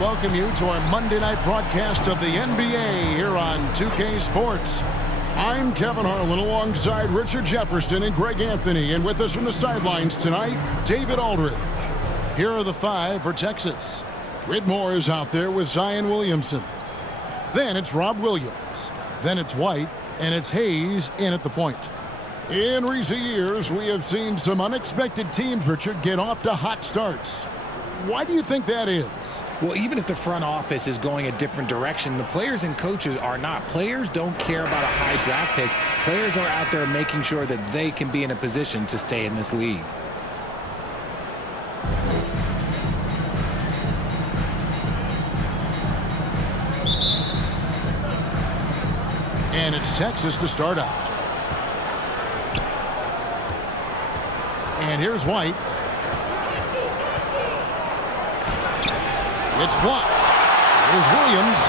Welcome you to our Monday night broadcast of the NBA here on 2K Sports. I'm Kevin Harlan alongside Richard Jefferson and Greg Anthony. And with us from the sidelines tonight, David Aldridge. Here are the five for Texas. Whitmore is out there with Zion Williamson. Then it's Rob Williams. Then it's White. And it's Hayes in at the point. In recent years, we have seen some unexpected teams, Richard, get off to hot starts. Why do you think that is? Well, even if the front office is going a different direction, the players and coaches are not. Players don't care about a high draft pick. Players are out there making sure that they can be in a position to stay in this league. And it's Texas to start out. And here's White. It's blocked. Here's Williams.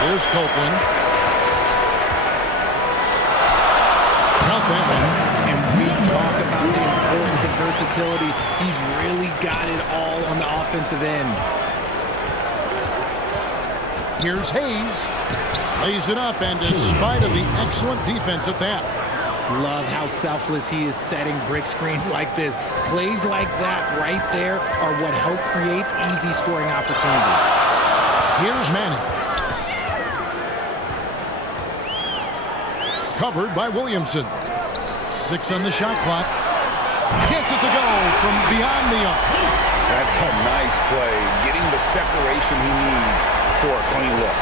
Here's Copeland. Count that one. And we talk about the importance of versatility. He's really got it all on the offensive end. Here's Hayes. Lays it up, and despite of the excellent defense at that. Love how selfless he is setting brick screens like this. Plays like that right there are what help create easy scoring opportunities. Here's Manning. Covered by Williamson. 6 on the shot clock. Gets it to go from beyond the arc. That's a nice play. Getting the separation he needs for a clean look.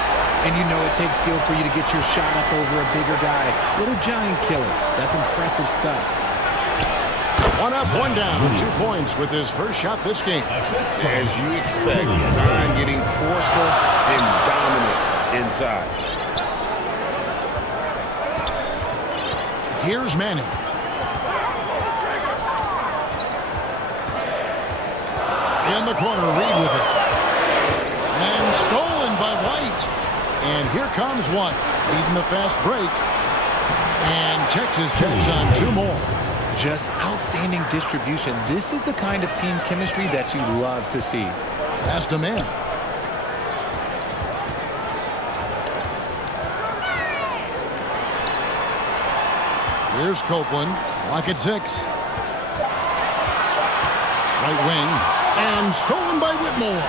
And you know it takes skill for you to get your shot up over a bigger guy. Little giant killer. That's impressive stuff. 1 up, 1 down. 2 points with his first shot this game. As you expect, Zion getting forceful and dominant inside. Here's Manning. In the corner, Reed with it. And stolen by White. And here comes White, leading the fast break. And Texas checks on 2 more. Just outstanding distribution. This is the kind of team chemistry that you love to see. Past a man. Here's Copeland. Lock at 6. Right wing. And stolen by Whitmore.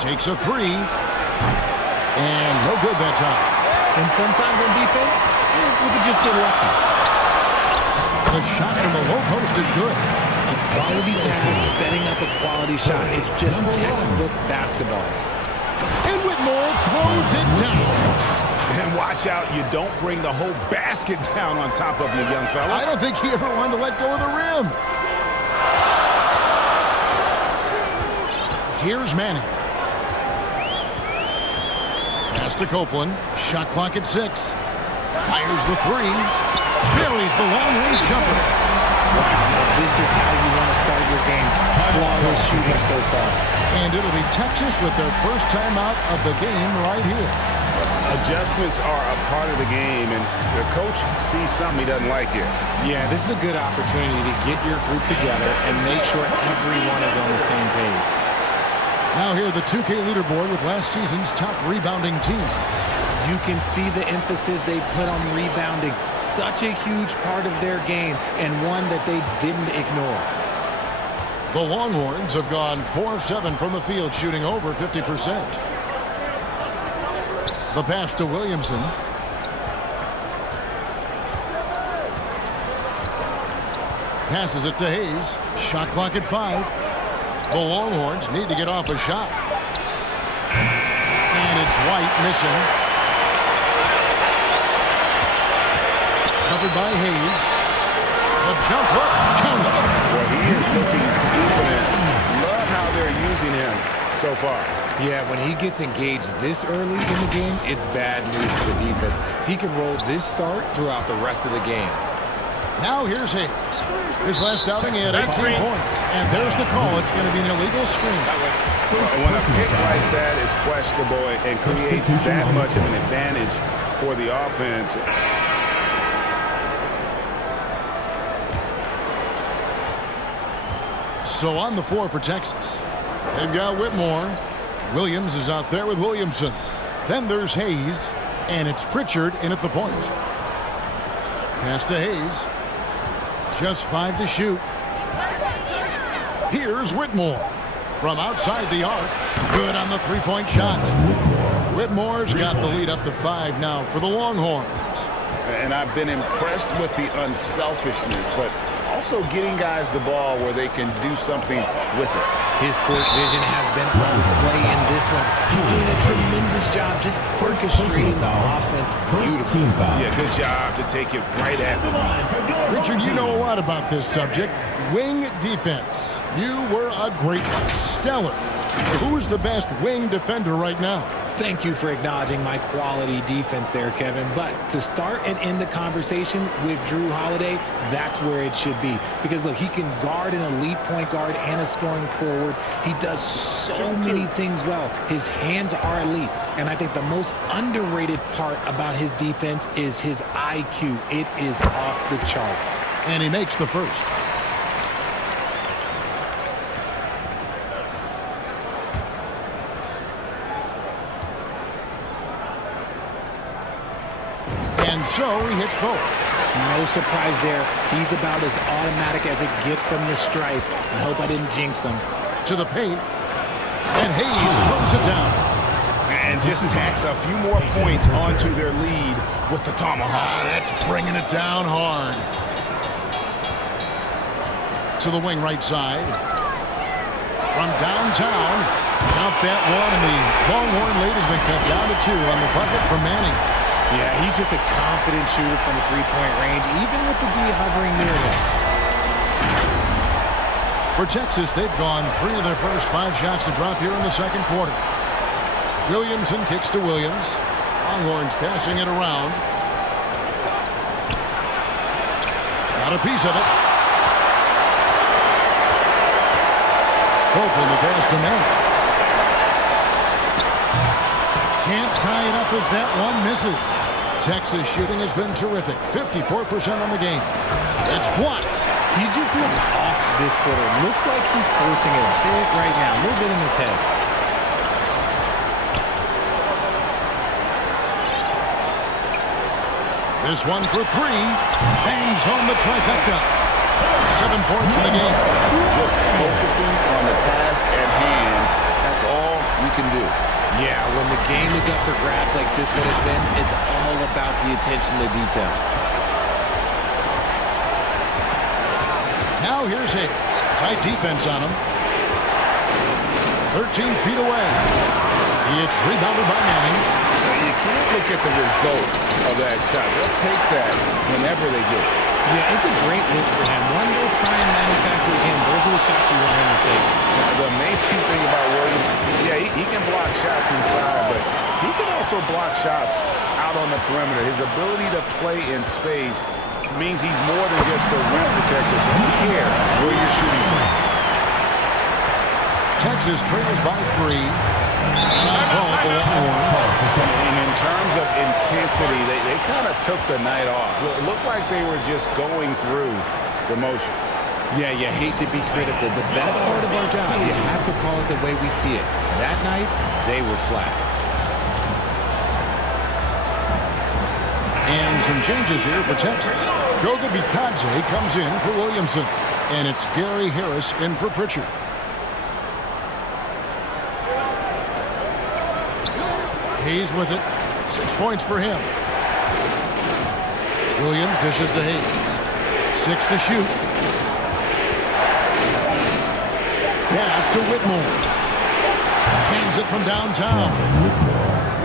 Takes a 3. And no good that time. And sometimes on defense, we could just get lucky. The shot from the low post is good. A quality pass setting up a quality shot. It's just textbook basketball. And Whitmore throws it down. And watch out, you don't bring the whole basket down on top of you, young fella. I don't think he ever wanted to let go of the rim. Here's Manning. Pass to Copeland. Shot clock at 6. Fires the 3. Buries the long-range jumper. Wow, this is how you want to start your games. Flawless shooting so far. And it'll be Texas with their first time out of the game right here. Adjustments are a part of the game, and the coach sees something he doesn't like here. Yeah, this is a good opportunity to get your group together and make sure everyone is on the same page. Now here the 2K leaderboard with last season's top rebounding team. You can see the emphasis they put on rebounding. Such a huge part of their game, and one that they didn't ignore. The Longhorns have gone 4 of 7 from the field, shooting over 50%. The pass to Williamson. Passes it to Hayes. Shot clock at 5. The Longhorns need to get off a shot. And it's White missing. Covered by Hayes. The jump hook. Count it. Well, he is looking confident. Love how they're using him so far. Yeah, when he gets engaged this early in the game, it's bad news for the defense. He can roll this start throughout the rest of the game. Now here's Hayes. His last outing, he had 18 points. And there's the call. It's going to be an illegal screen. When a pick like that is questionable and creates that much of an advantage for the offense. So on the floor for Texas, they've got Whitmore. Williams is out there with Williamson. Then there's Hayes, and it's Pritchard in at the point. Pass to Hayes. Just 5 to shoot. Here's Whitmore from outside the arc. Good on the three-point shot. Whitmore's got the lead up to 5 now for the Longhorns. And I've been impressed with the unselfishness, but also getting guys the ball where they can do something with it. His court vision has been on display in this one. He's doing a tremendous job just orchestrating the offense beautifully. Yeah, good job to take it right at the line. Richard, you know a lot about this subject. Wing defense. You were a great one. Stellar. Who's the best wing defender right now? Thank you for acknowledging my quality defense there, Kevin. But to start and end the conversation with Drew Holiday, that's where it should be. Because, look, he can guard an elite point guard and a scoring forward. He does so many things well. His hands are elite. And I think the most underrated part about his defense is his IQ. It is off the charts. And he makes the first. And so he hits both. No surprise there. He's about as automatic as it gets from the stripe. I hope I didn't jinx him. To the paint. And Hayes throws it down. And just tacks a few more points onto their lead with the tomahawk. That's bringing it down hard. To the wing right side. From downtown. Count that one, and the Longhorn lead has been cut down to 2 on the bucket from Manning. Yeah, he's just a confident shooter from the three-point range, even with the D hovering near him. For Texas, they've gone 3 of their first 5 shots to drop here in the second quarter. Williamson kicks to Williams. Longhorns passing it around. Got a piece of it. Open the pass to Manning. Can't tie it up as that one misses. Texas shooting has been terrific. 54% on the game. It's blocked. He just looks off this quarter. Looks like he's forcing it a bit right now. A little bit in his head. This one for 3. Bangs home the trifecta. 7 points in the game. Just focusing on the task at hand. That's all you can do. Yeah, when the game is up for grabs like this one has been, it's all about the attention to detail. Now here's Hayes. Tight defense on him. 13 feet away. It's rebounded by Manning. You can't look at the result of that shot. They'll take that whenever they get it. Yeah, it's a great look for him. One they'll try and manufacture again. Those are the shots you want him to take. Now, the amazing thing about Williams, yeah, he can block shots inside, but he can also block shots out on the perimeter. His ability to play in space means he's more than just a rim protector. Don't care where you're shooting from. Texas trails by 3. And in terms of intensity, they kind of took the night off. It looked like they were just going through the motions. Yeah, you hate to be critical, but that's part of our job. You have to call it the way we see it. That night, they were flat. And some changes here for Texas. Goga Bitadze comes in for Williamson. And it's Gary Harris in for Pritchard. Hayes with it. 6 points for him. Williams dishes to Hayes. 6 to shoot. Pass to Whitmore. Hangs it from downtown.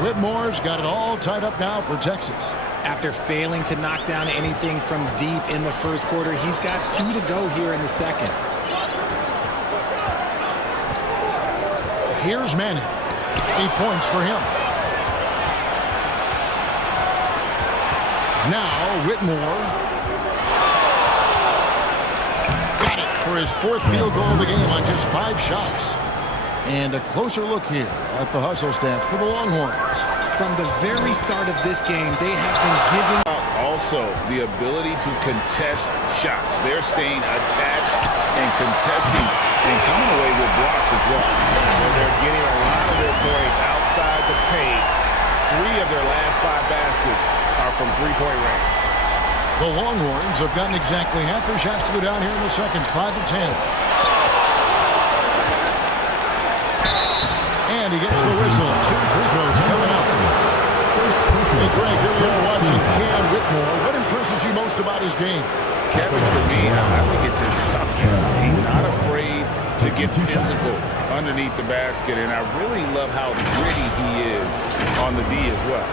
Whitmore's got it all tied up now for Texas. After failing to knock down anything from deep in the first quarter, he's got 2 to go here in the second. Here's Manning. 8 points for him. Now Whitmore. Got it for his 4th field goal of the game on just 5 shots. And a closer look here at the hustle stats for the Longhorns. from the very start of this game, they have been giving. Also, the ability to contest shots. They're staying attached and contesting and coming away with blocks as well. Where they're getting a lot of their points outside the paint. 3 of their last 5 baskets are from three-point range. The Longhorns have gotten exactly half their shots to go down here in the second, 5 of 10. And he gets the whistle. 2 free throws coming up. Hey, Greg, here we are watching Cam Whitmore. What impresses you most about his game? Kevin, for me, I think it's his toughness. He's not afraid to get physical underneath the basket, and I really love how gritty he is on the D as well.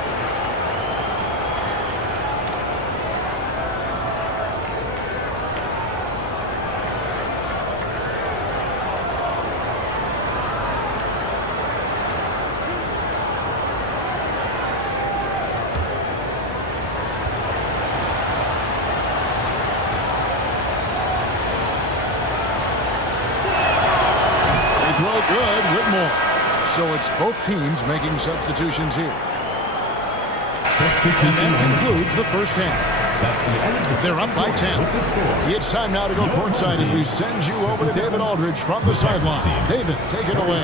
Throw good, Whitmore. So it's both teams making substitutions here. And that concludes the first half. They're up by 10. It's time now to go courtside as we send you over to David Aldridge from the sideline. David, take it away.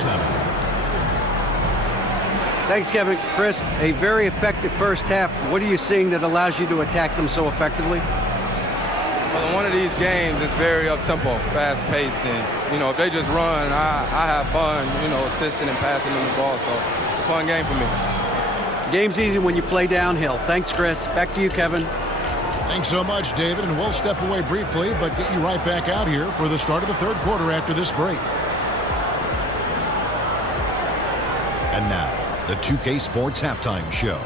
Thanks, Kevin. Chris, a very effective first half. What are you seeing that allows you to attack them so effectively? Well, in one of these games, it's very up-tempo, fast-paced, and, if they just run, I have fun, assisting and passing them the ball, so it's a fun game for me. Game's easy when you play downhill. Thanks, Chris. Back to you, Kevin. Thanks so much, David, and we'll step away briefly, but get you right back out here for the start of the third quarter after this break. And now, the 2K Sports Halftime Show.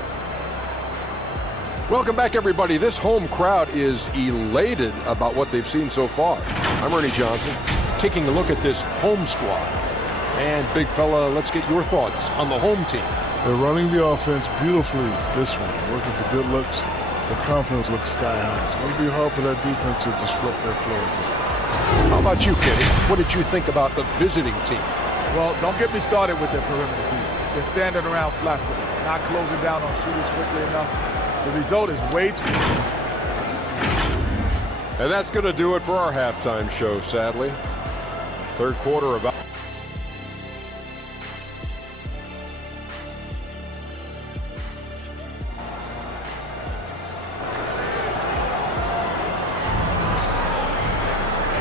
Welcome back, everybody. This home crowd is elated about what they've seen so far. I'm Ernie Johnson, taking a look at this home squad. And, big fella, let's get your thoughts on the home team. They're running the offense beautifully this one, working for good looks. The confidence looks sky high. It's going to be hard for that defense to disrupt their flow. How about you, Kenny? What did you think about the visiting team? Well, don't get me started with their perimeter D. They're standing around flat-footed, not closing down on shooters quickly enough. The result is way too easy. And that's going to do it for our halftime show, sadly. Third quarter about.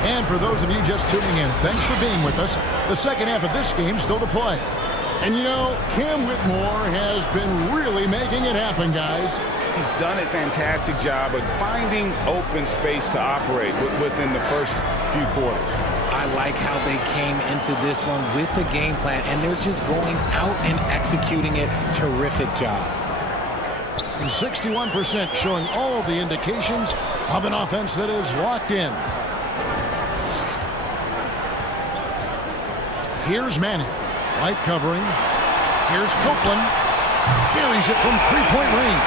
And for those of you just tuning in, thanks for being with us. The second half of this game still to play. And Cam Whitmore has been really making it happen, guys. He's done a fantastic job of finding open space to operate within the first few quarters. I like how they came into this one with a game plan, and they're just going out and executing it. Terrific job. 61% showing all the indications of an offense that is locked in. Here's Manning. Light covering. Here's Copeland. Buries it from three-point range.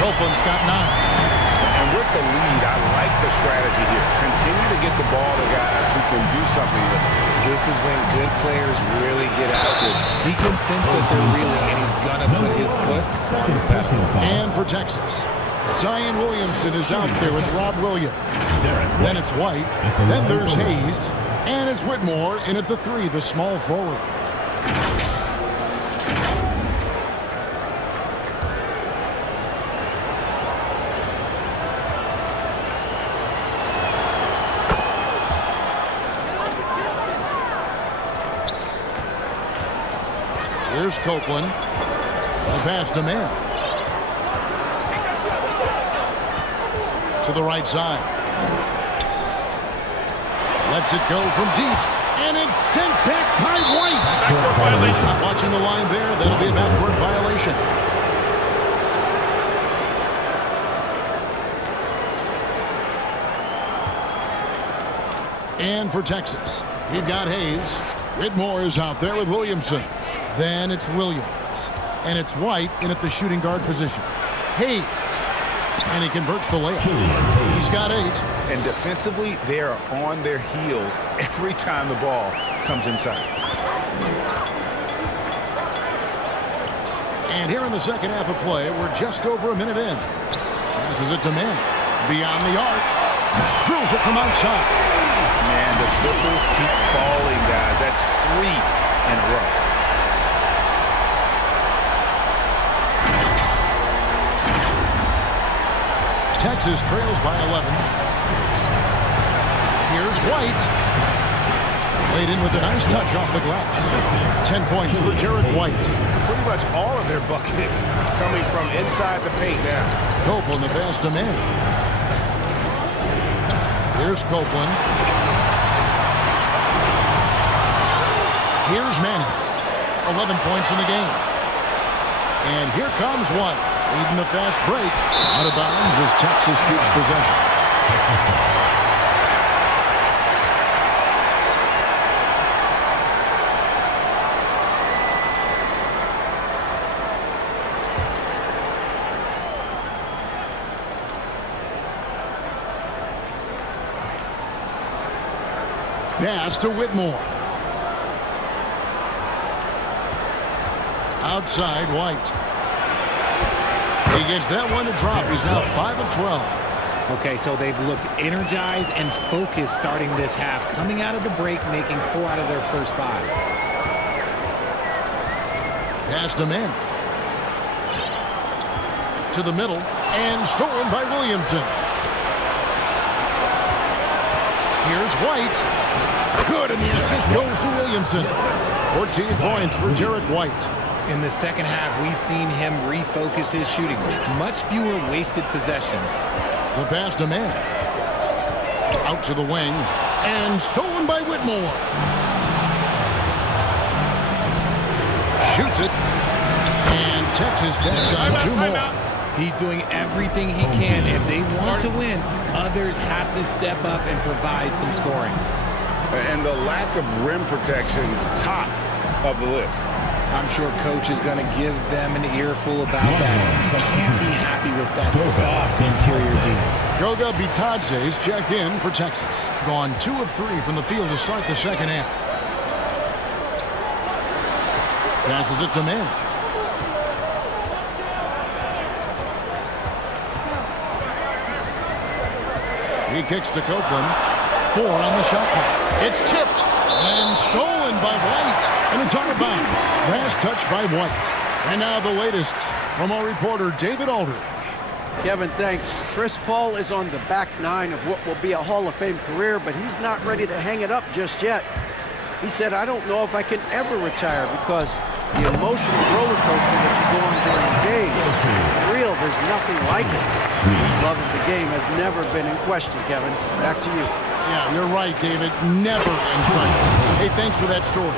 Copeland's got 9. And with the lead, I like the strategy here. Continue to get the ball to guys who can do something with it. This is when good players really get after it. He can sense that they're reeling, and he's going to put his foot on the pedal. And for Texas, Zion Williamson is out there with Rob Williams. Then it's White. Then there's Hayes. And it's Whitmore in at the 3, the small forward. Here's Copeland. The pass to man. To the right side. Lets it go from deep. And it's sent back by White. Backcourt violation. Not watching the line there. That'll be a backcourt violation. And for Texas, we've got Hayes. Whitmore is out there with Williamson. Then it's Williams. And it's White in at the shooting guard position. Hayes. And he converts the layup. He's got 8. And defensively, they are on their heels every time the ball comes inside. And here in the second half of play, we're just over a minute in. Passes it to Manning. Beyond the arc. Drills it from outside. Man, the triples keep falling, guys. That's 3 in a row. Texas trails by 11. Here's White. Laid in with a nice touch off the glass. 10 points for Jared White. Pretty much all of their buckets coming from inside the paint now. Copeland the pass to Manning. Here's Copeland. Here's Manning. 11 points in the game. And here comes White. Leading the fast break. Out of bounds as Texas keeps possession. Pass to Whitmore. Outside White. He gets that one to drop. He's now 5 of 12. Okay, so they've looked energized and focused starting this half, coming out of the break, making 4 out of their first 5. Pass to Manning. To the middle, and stolen by Williamson. Here's White. Good, and the assist goes to Williamson. 14 points for Jared White. In the second half, we've seen him refocus his shooting. Much fewer wasted possessions. The pass to Manning. Out to the wing. And stolen by Whitmore. Shoots it. And Texas takes on 2 more. He's doing everything he can. If they want to win, others have to step up and provide some scoring. And the lack of rim protection, top of the list. I'm sure coach is going to give them an earful about that. He can't be happy with that soft interior D. Goga Bitadze's checked in for Texas. Gone 2 of 3 from the field to start the second half. Passes it to Manning. He kicks to Copeland. 4 on the shot clock. It's tipped and stolen by White. And it's out of bounds. Last touch by White. And now the latest from our reporter, David Aldridge. Kevin, thanks. Chris Paul is on the back 9 of what will be a Hall of Fame career, but he's not ready to hang it up just yet. He said, I don't know if I can ever retire because the emotional roller coaster that you go on during the game, for real, there's nothing like it. His love of the game has never been in question, Kevin. Back to you. Yeah, you're right, David. Never in question. Hey, thanks for that story.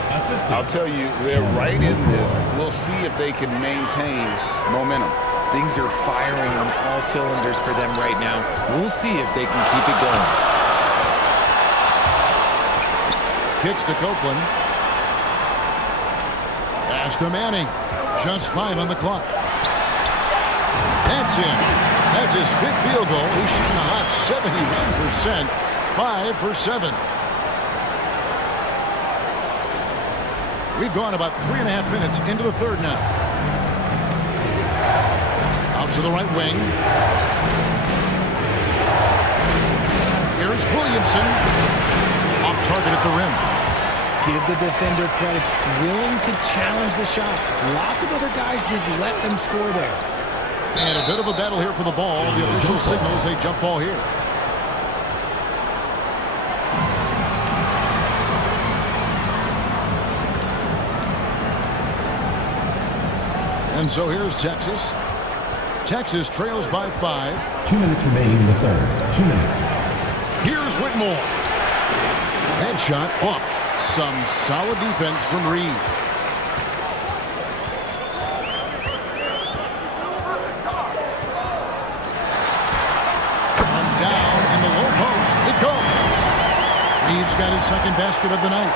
I'll tell you, they're right in this. We'll see if they can maintain momentum. Things are firing on all cylinders for them right now. We'll see if they can keep it going. Kicks to Copeland. Pass to Manning. Just 5 on the clock. That's in. That's his 5th field goal. He's shooting a hot 71%. 5 for 7. We've gone about 3.5 minutes into the third now. Out to the right wing. Here's Williamson. Off target at the rim. Give the defender credit. Willing to challenge the shot. Lots of other guys just let them score there. And a bit of a battle here for the ball. The official signals a jump ball here. And so here's Texas. Texas trails by 5. 2 minutes remaining in the third. 2 minutes. Here's Whitmore. Headshot off. Some solid defense from Reed. And down in the low post. It goes. Reed's got his second basket of the night.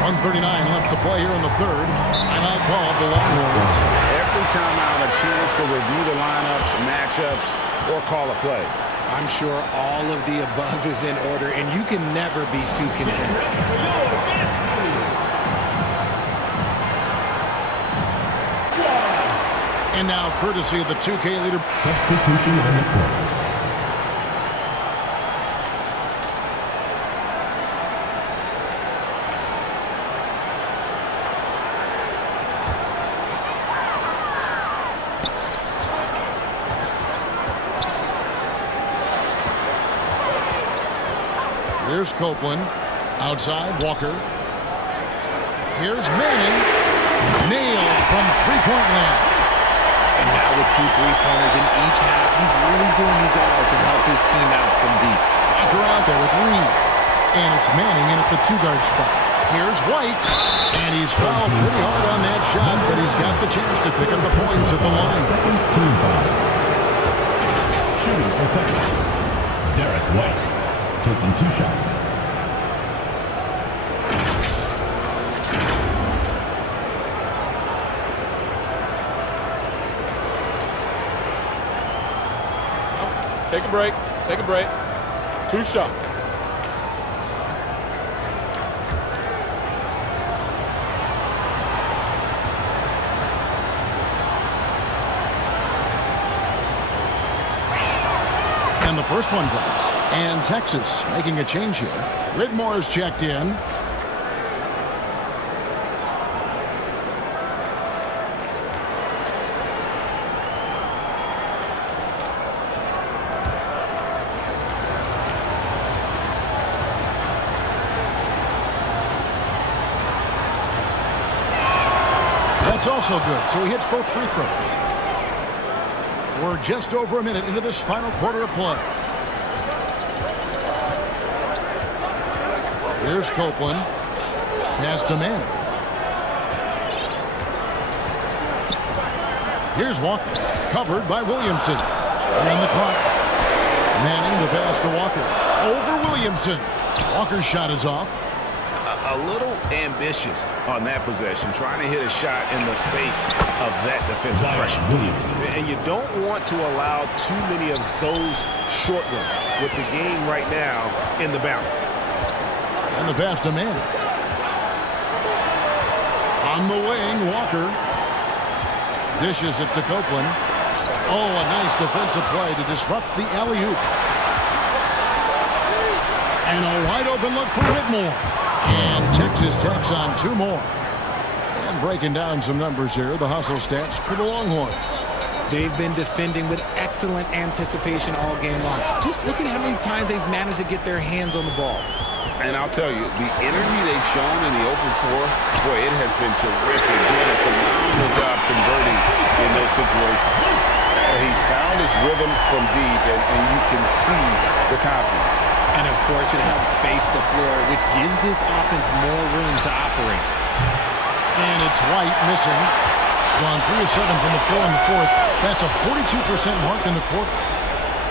1:39 left to play here in the third. Timeout called the Longhorns. Every timeout a chance to review the lineups, matchups, or call a play. I'm sure all of the above is in order, and you can never be too content. And now, courtesy of the 2K leader. Substitution on the court. Here's Copeland. Outside, Walker. Here's Manning. Nailed from three-point land. And now with 2 3-pointers in each half, he's really doing his all to help his team out from deep. Walker out there with Reed. And it's Manning in at the 2-guard spot. Here's White. And he's fouled pretty hard on that shot, but he's got the chance to pick up the points at the line. Second team foul. Shooting for Texas, Derek White, taking 2 shots. Take a break. Take a break. 2 shots. And the first one drops. And Texas making a change here. Whitmore's checked in. That's also good, so he hits both free throws. We're just over a minute into this final quarter of play. Here's Copeland. Pass to Manning. Here's Walker. Covered by Williamson. And the clock. Manning the pass to Walker. Over Williamson. Walker's shot is off. A little ambitious on that possession, trying to hit a shot in the face of that defensive pressure. And you don't want to allow too many of those short ones with the game right now in the balance. And the pass to Manning. On the wing, Walker. Dishes it to Copeland. Oh, a nice defensive play to disrupt the alley-oop. And a wide open look for Whitmore. And Texas tacks on 2 more. And breaking down some numbers here, the hustle stats for the Longhorns. They've been defending with excellent anticipation all game long. Just look at how many times they've managed to get their hands on the ball. And I'll tell you, the energy they've shown in the open floor, boy, it has been terrific. Doing a phenomenal job converting in those situations. He's found his rhythm from deep, and you can see the confidence. And, of course, it helps space the floor, which gives this offense more room to operate. And it's White missing. Gone 3 of 7 from the floor in the fourth. That's a 42% mark in the quarter.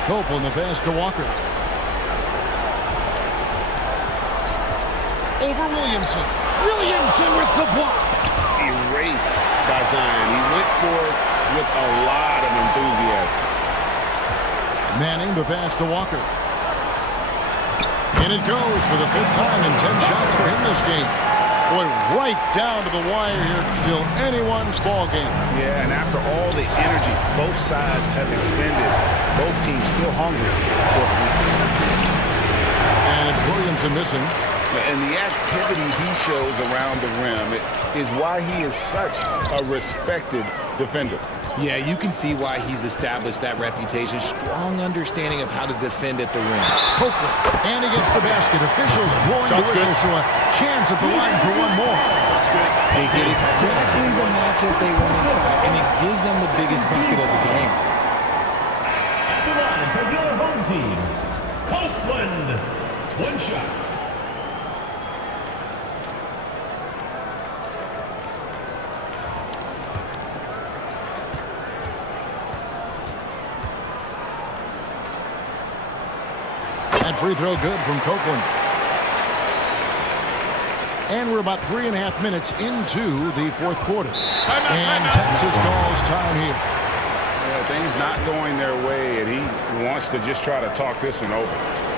Copeland the pass to Walker. Over Williamson. Williamson with the block. Erased by Zion. He went for it with a lot of enthusiasm. Manning the pass to Walker. And it goes for the 5th time in 10 shots for him this game. Boy, right down to the wire here. Still anyone's ball game. Yeah, and after all the energy both sides have expended, both teams still hungry for the win. And it's Williamson missing. And the activity he shows around the rim is why he is such a respected defender. Yeah, you can see why he's established that reputation. Strong understanding of how to defend at the rim. Copeland. And against the basket. Officials blowing the whistle, so a chance at the line for one more. They get exactly the matchup they want inside, and it gives them the biggest bucket of the game. At the line for your home team, Copeland. 1 shot. That free throw good from Copeland. And we're about 3.5 minutes into the 4th quarter. And Texas calls time here. Yeah, things not going their way, and he wants to just try to talk this one over.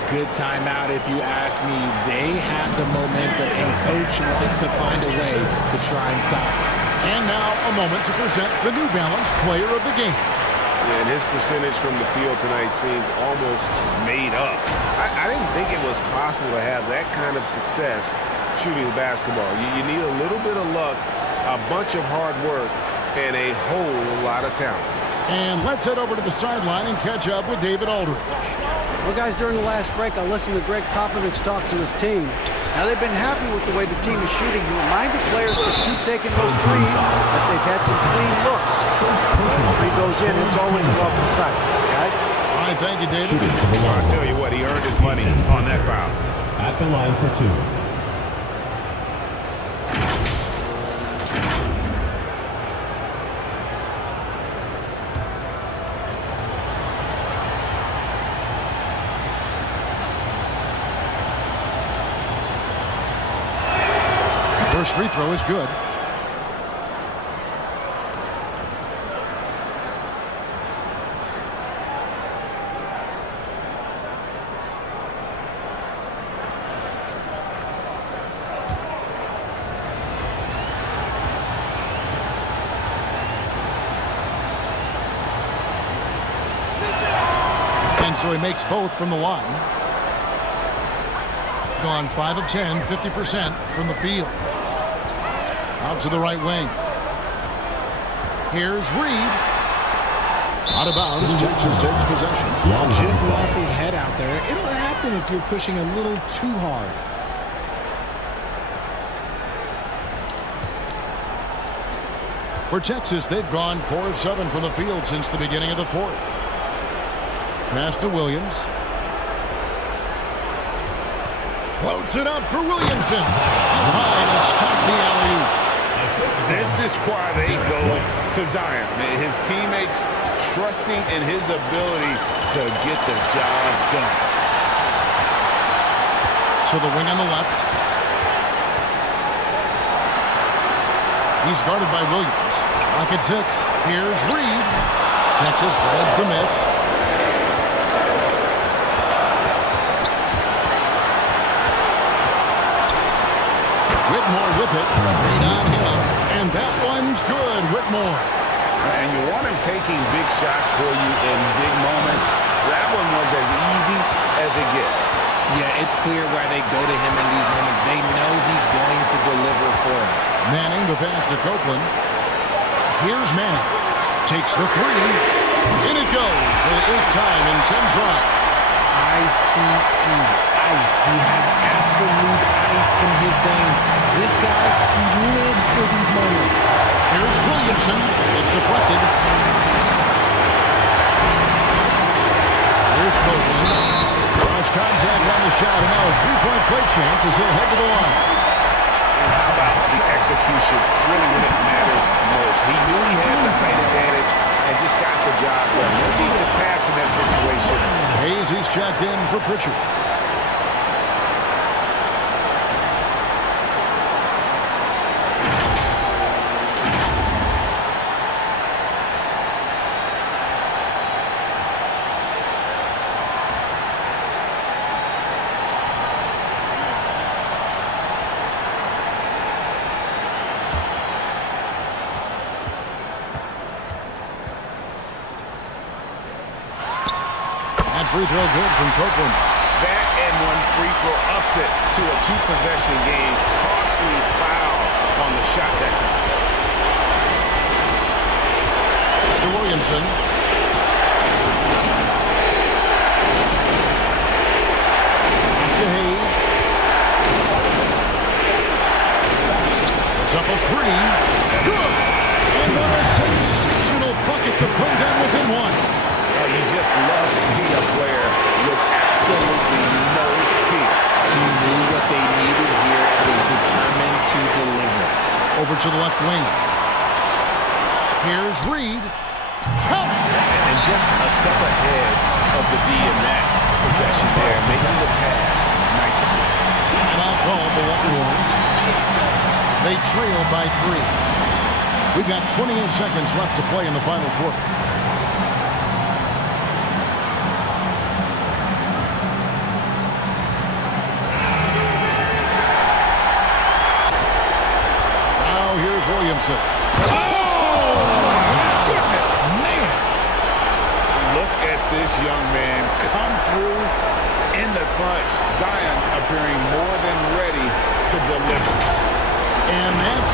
Good timeout if you ask me. They have the momentum, and Coach wants to find a way to try and stop it. And now a moment to present the New Balance Player of the Game. And his percentage from the field tonight seemed almost made up. I didn't think it was possible to have that kind of success shooting the basketball. You need a little bit of luck, a bunch of hard work, and a whole lot of talent. And let's head over to the sideline and catch up with David Aldridge. Well, guys, during the last break, I listened to Greg Popovich talk to his team. Now, they've been happy with the way the team is shooting. He reminded players to keep taking those threes, that they've had some clean looks. When the three goes in, it's always a welcome sight. Guys? All right, thank you, David. I'll tell you what, he earned his money on that foul. At the line for 2. First free throw is good. And so he makes both from the line. Gone 5 of 10, 50% from the field. Out to the right wing. Here's Reed. Out of bounds. Texas takes possession. Just lost his head out there. It'll happen if you're pushing a little too hard. For Texas, they've gone 4 of 7 from the field since the beginning of the fourth. Pass to Williams. Floats it up for Williamson. Up high to stop the alley-oop. This is why they go to Zion. His teammates trusting in his ability to get the job done. To the wing on the left. He's guarded by Williams. Lock at 6. Here's Reed. Texas grabs the miss. Whitmore with it. Right on him. And that one's good. Whitmore. And you want him taking big shots for you in big moments. That one was as easy as it gets. Yeah, it's clear why they go to him in these moments. They know he's going to deliver for them. Manning the pass to Copeland. Here's Manning. Takes the 3. In it goes for the 8th time in 10 tries. ICE. Ice. He has absolute ice in his veins. This guy, he lives for these moments. Here's Williamson. It's deflected. Here's Copeland. Cross contact on the shot, and now a 3-point play chance as he'll head to the line. And how about the execution? Really when it matters most. He knew he had the height advantage and just got the job done. No need to pass in that situation. Hayes, he's checked in for Pritchard. Free throw good from Copeland. That and one free throw ups it to a 2-possession game. Costly foul on the shot that time. Mr. Williamson. To Hayes. It's up a 3. Good. And what a sensational bucket to bring them within 1. You just love seeing a player with absolutely no fear. He knew what they needed here and was determined to deliver. Over to the left wing. Here's Reed. Count it! And just a step ahead of the D in that possession there, making the pass. Nice assist. Foul call for Longhorns. They trail by 3. We've got 28 seconds left to play in the final quarter. Williamson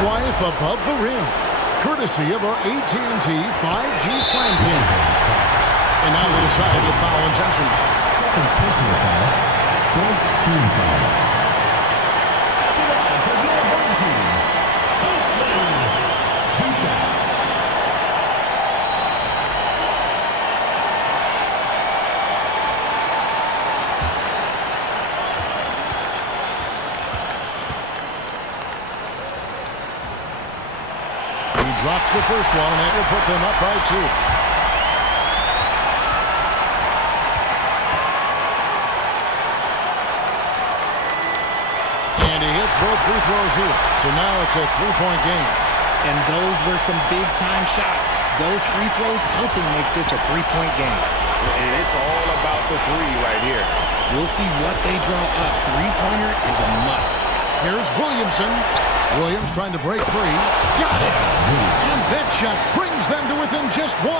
life above the rim, courtesy of our AT&T 5G Slam King. And now they decide to foul intention. Second personal foul. Fourth team foul. For your home team, Copeland. 2 shots. He drops the first one, and that will put them up by 2. And he hits both free throws here. So now it's a 3-point game. And those were some big-time shots. Those free throws helping make this a 3-point game. And it's all about the 3 right here. We'll see what they draw up. 3-pointer is a must. Here's Williamson. Williams trying to break free. Got it! And that shot brings them to within just 1.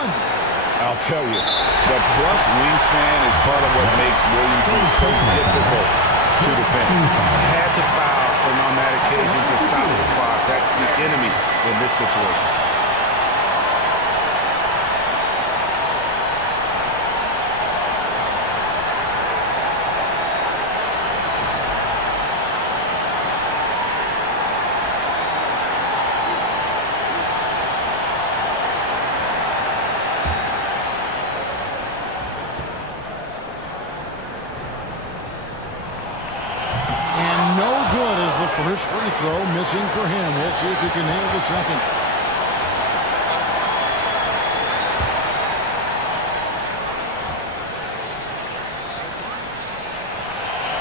I'll tell you, the plus wingspan is part of what makes Williamson so difficult to defend. Had to foul on that occasion to stop the clock. That's the enemy in this situation. First free throw missing for him. We'll see if he can nail the second.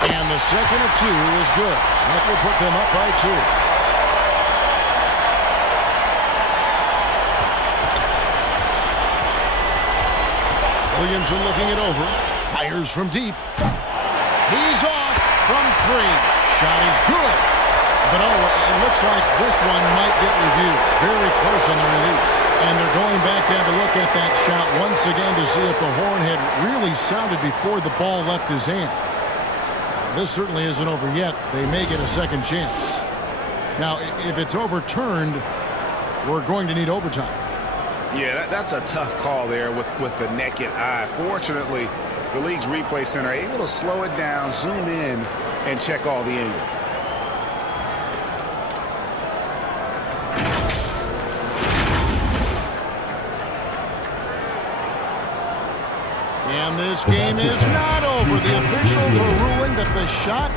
And the second of 2 is good. That will put them up by 2. Williamson looking it over. Fires from deep. He's off from 3. Shot is good. But it looks like this one might get reviewed. Very close on the release. And they're going back to have a look at that shot once again to see if the horn had really sounded before the ball left his hand. This certainly isn't over yet. They may get a second chance. Now, if it's overturned, we're going to need overtime. Yeah, that's a tough call there with the naked eye. Fortunately, the league's replay center able to slow it down, zoom in, and check all the angles. And this game is not over. The officials are ruling that the shot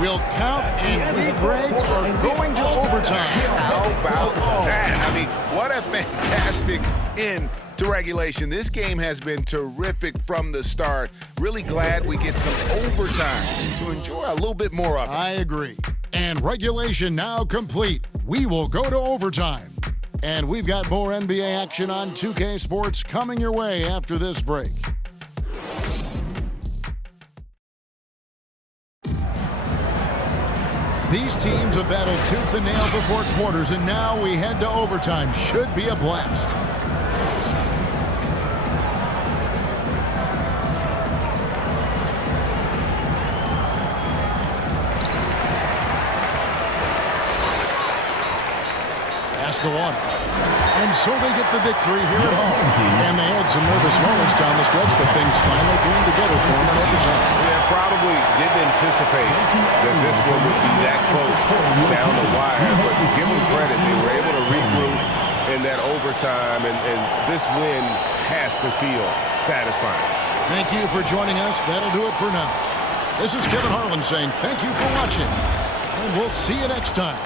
will count, and we, Greg, are going to overtime. How about that? I mean, what a fantastic end to regulation. This game has been terrific from the start. Really glad we get some overtime to enjoy a little bit more of it. I agree. And regulation now complete. We will go to overtime. And we've got more NBA action on 2K Sports coming your way after this break. These teams have battled tooth and nail for 4 quarters, and now we head to overtime. Should be a blast. Pass to one. And so they get the victory here at home. And they had some nervous moments down the stretch, but things finally came together for them in overtime. Yeah, probably didn't anticipate that this one would be that close down the wire, but give them credit. They were able to regroup in that overtime, and this win has to feel satisfying. Thank you for joining us. That'll do it for now. This is Kevin Harlan saying thank you for watching, and we'll see you next time.